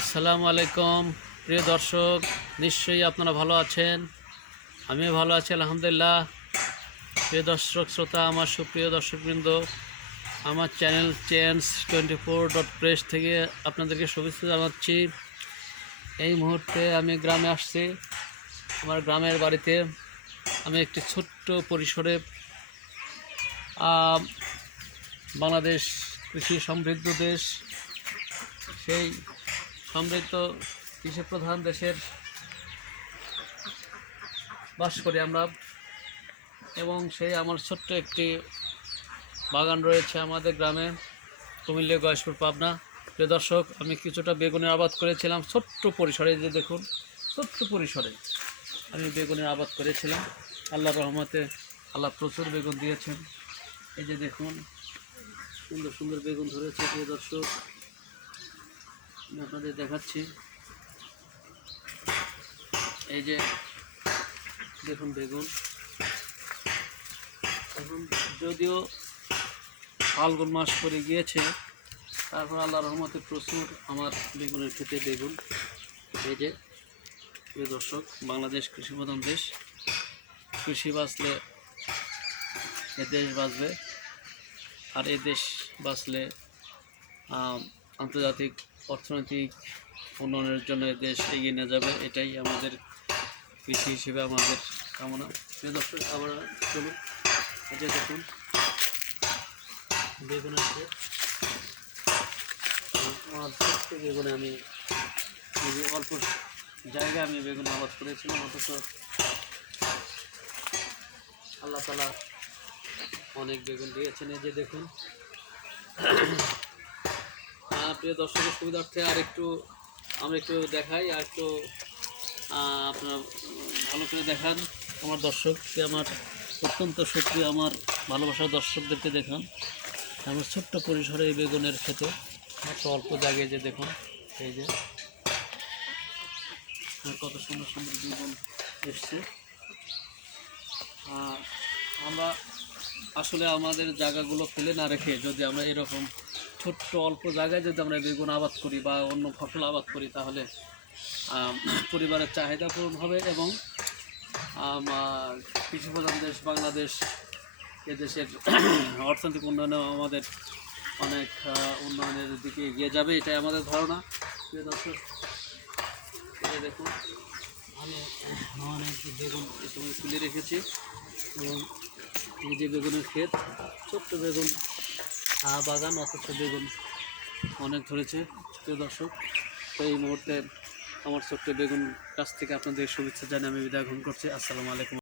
আসসালামু আলাইকুম। প্রিয় দর্শক, নিশ্চয়ই আপনারা ভালো আছেন? আমিও ভালো আছি, আলহামদুলিল্লাহ। প্রিয় দর্শক, শ্রোতা, আমার সুপ্রিয় দর্শকবৃন্দ, আমার channel change twenty four dot press থেকে আপনাদেরকে শুভেচ্ছা জানাচ্ছি। এই মুহূর্তে আমি গ্রামে আসছি। আমার গ্রামের বাড়িতে আমি একটি ছোট্ট পরিসরে বাংলাদেশ কৃষি সমৃদ্ধ দেশ, সেই সমৃদ্ধ কৃষি প্রধান দেশের বাস করি আমরা। এবং সেই আমার ছোট্ট একটি বাগান রয়েছে আমাদের গ্রামে, কুমিল্লা, গয়েশপুর, পাবনা। প্রিয় দর্শক, আমি কিছুটা বেগুনের আবাদ করেছিলাম ছোট্ট পরিসরে যে দেখুন, ছোট্ট পরিসরে আমি বেগুনের আবাদ করেছিলাম। আল্লাহ রহমতে আল্লাহ প্রচুর বেগুন দিয়েছেন। এই যে দেখুন, সুন্দর সুন্দর বেগুন ধরেছে, প্রিয় দর্শক। আপনাদের দেখাচ্ছি। এই যে, দেখুন বেগুন। এখন যদিও ফাল্গুন মাস পরে গিয়েছে, তারপর আল্লাহ রহমতে প্রচুর আমার বেগুনের খেতে বেগুন। এই যে, প্রিয় দর্শক, বাংলাদেশ কৃষি প্রধান দেশ। কৃষি বাঁচলে এ দেশ বাঁচবে, আর এ দেশ বাঁচলে আন্তর্জাতিক অর্থনৈতিক উন্নয়নের জন্য দেশ এগিয়ে নিয়ে যাবে, এটাই আমাদের কৃষি হিসেবে আমাদের কামনা। দর্শক, আবার চলুন এটা দেখুন। বেগুন আছে। আমার বেগুনে আমি অল্প জায়গায় আমি বেগুন আবাদ করেছিলাম, অথচ আল্লাহ তালা অনেক বেগুন দিয়েছেন। এই যে দেখুন প্রিয় দর্শকের সুবিধার্থে আর একটু আমরা একটু দেখাই আর একটু আপনার ভালো করে দেখান। আমার দর্শককে, আমার অত্যন্ত সুপ্রিয় আমার ভালোবাসার দর্শকদেরকে দেখান। আমার ছোট্ট পরিসরে এই বেগুনের খেতে মাত্র অল্প জায়গায় যে দেখুন, এই যে। কত সুন্দর সুন্দর বেগুন এসছে। আর আমরা আসলে আমাদের জায়গাগুলো ফেলে না রেখে যদি আমরা এরকম ছোট্ট অল্প জায়গায় যদি আমরা বেগুন আবাদ করি বা অন্য ফসল আবাদ করি তাহলে পরিবারের চাহিদা পূরণ হবে এবং কৃষি প্রধান দেশ বাংলাদেশ এদেশের অর্থনৈতিক উন্নয়নেও আমাদের অনেক উন্নয়নের দিকে এগিয়ে যাবে, এটাই আমাদের ধারণা। প্রিয় দর্শক দেখুন, আমি অনেক বেগুন এ সময় তুলে রেখেছি এবং এই যে বেগুনের ক্ষেত, ছোট্ট বেগুন হা বাগান, অথচ বেগুন অনেক ধরেছে, প্রিয় দর্শক। তো এই মুহূর্তে আমার ছোট্ট বেগুন কাছ থেকে আপনাদের শুভেচ্ছা জানিয়ে আমি বিদায় গ্রহণ করছি। আসসালামু আলাইকুম।